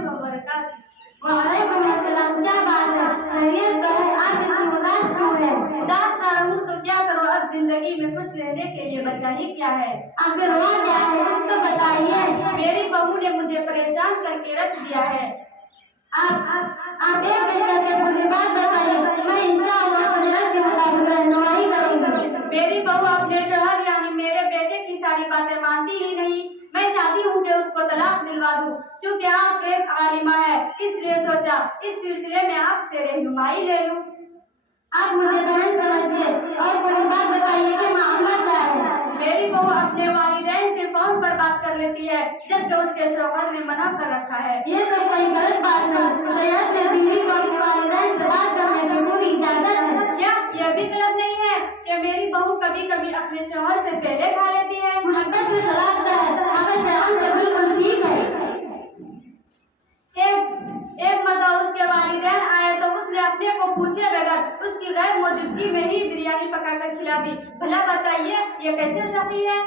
warahmatullahi wabarakatuh. وعلیکم السلام. کیا بات ہے؟ خیریت تو ہے؟ آپ اتنی اداس کیوں ہے؟ اداس نہ رہوں تو کیا کروں، اب زندگی میں خوش رہنے کے لیے بچا ہی کیا ہے؟ آخر ہوا کیا ہے کچھ تو بتائیے. میری بہو نے مجھے پریشان کر کے رکھ دیا ہے. آپ ایک ایک کر کے پوری بات بتائیے. میں انشاءاللہ شریعت کے مطابق رہنمائی کروں گی. میری بہو اپنے شوہر یعنی میرے بیٹے کی ساری باتیں مانتی ہی نہیں. میں چاہتی ہوں کہ اس کو طلاق دلوا دوں. چونکہ آپ ایک عالمہ ہے اس لیے سوچا اس سلسلے میں آپ سے رہنمائی لے لوں. آپ مجھے بہن سمجھیے اور پوری بات بتائیے کہ معاملہ کیا ہے. میری بہو اپنے والدین سے فون پر بات کر لیتی ہے جبکہ اس کے شوہر نے منع کر رکھا ہے. یہ تو کوئی غلط بات نہیں. شریعت میں بیوی کو اپنے والدین سے بات کرنے کی پوری اجازت ہے. کیا یہ بھی غلط نہیں ہے کہ میری بہو کبھی کبھی اپنے شوہر سے پہلے کھا لیتی ہے؟ محبت کے خلاف کا ہے مگر شریعت سے بالکل ٹھیک ہے. ایک مرتبہ اس کے والدین آئے تو اس نے اپنے کو پوچھے بغیر اس کی غیر موجودگی میں ہی بریانی پکا کر کھلا دی. بھلا بتائیے یہ کیسے صحیح ہے؟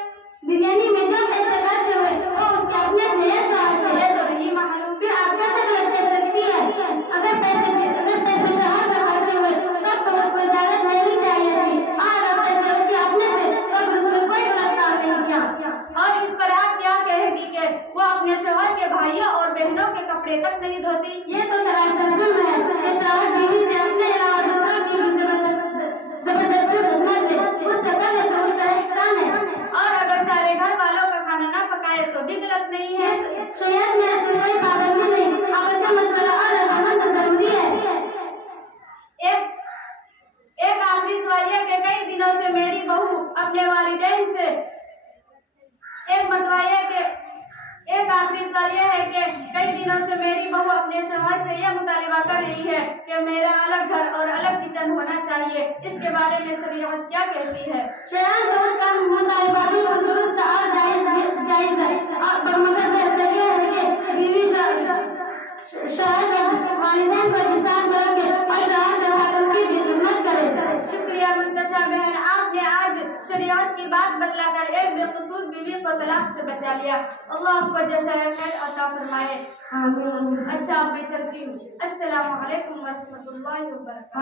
بریانی میں جو پیسے خرچ ہوئے وہ اس کے اپنے تھے شوہر کے. یہ تو نہیں معلوم. پھر آپ کیسے غلط کہہ سکتی ہے؟ اگر پیسے شوہر کا خرچ ہوئے تب تو اس کو اجازت دینی چاہیے تھی. اور اب پیسے اس کے اپنے تھے تو پھر اس نے کوئی غلط کام نہیں کیا. اور اس پر آپ کیا کہیں گی کہ وہ اپنے شوہر کے بھائیوں اور بہنوں کے کپڑے تک نہیں دھوتی؟ یہ تو سراسر ظلم ہے کہ شوہر بیوی سے اپنے علاوہ دوسروں کی بھی زبردستی خدمت سے خود سے کرے تو اس کا احسان ہے. اور اگر سارے گھر والوں کا کھانا نہ پکائے تو بھی غلط نہیں ہے. شریعت میں ایسی کوئی پابندی نہیں. آپس میں مشورہ اور رضامند ضروری ہے. ایک آخری سوال یہ کہ کئی دنوں سے میری بہو اپنے والدین سے میری بہو اپنے شوہر سے یہ مطالبہ کر رہی ہے کہ میرا الگ گھر اور الگ کچن ہونا چاہیے. اس کے بارے میں شریعت کیا کہتی ہے؟ شریعت دوست کا مطالبہ بالکل درست اور جائز ہے اور مگر بہتر یہ ہے کہ بیوی شوہر کے والدین کو احسان کرو گے اور شوہر کے حاکم کی بھی خدمت کرے. شکریہ منتشا بہن، آپ نے آج شریعت کی بات بتلا کر ایک بے قصور بیوی کو طلاق سے بچا لیا. اللہ آپ کو جزائے خیر عطا فرمائے. آمین. اچھا میں چلتی ہوں. السلام علیکم ورحمۃ اللہ وبرکاتہ.